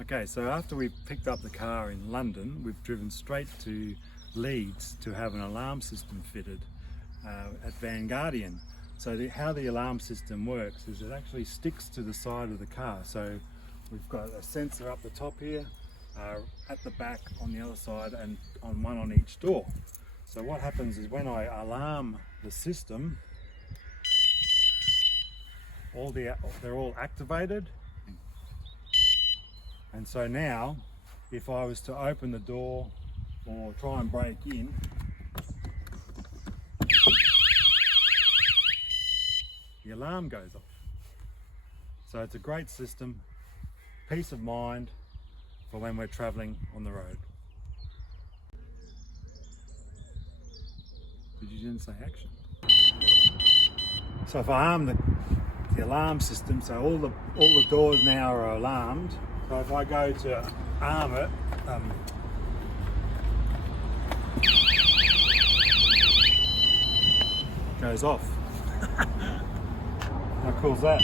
Okay, so after we picked up the car in London, we've driven straight to Leeds to have an alarm system fitted at Vanguardian. So how the alarm system works is it actually sticks to the side of the car. So we've got a sensor up the top here, at the back on the other side, and on one on each door. So what happens is when I alarm the system, they're all activated. And so now, if I was to open the door or try and break in, the alarm goes off. So it's a great system, peace of mind for when we're travelling on the road. Did you didn't say action? So if I arm the alarm system, so all the doors now are alarmed. So if I go to arm it, it goes off. How cool is that?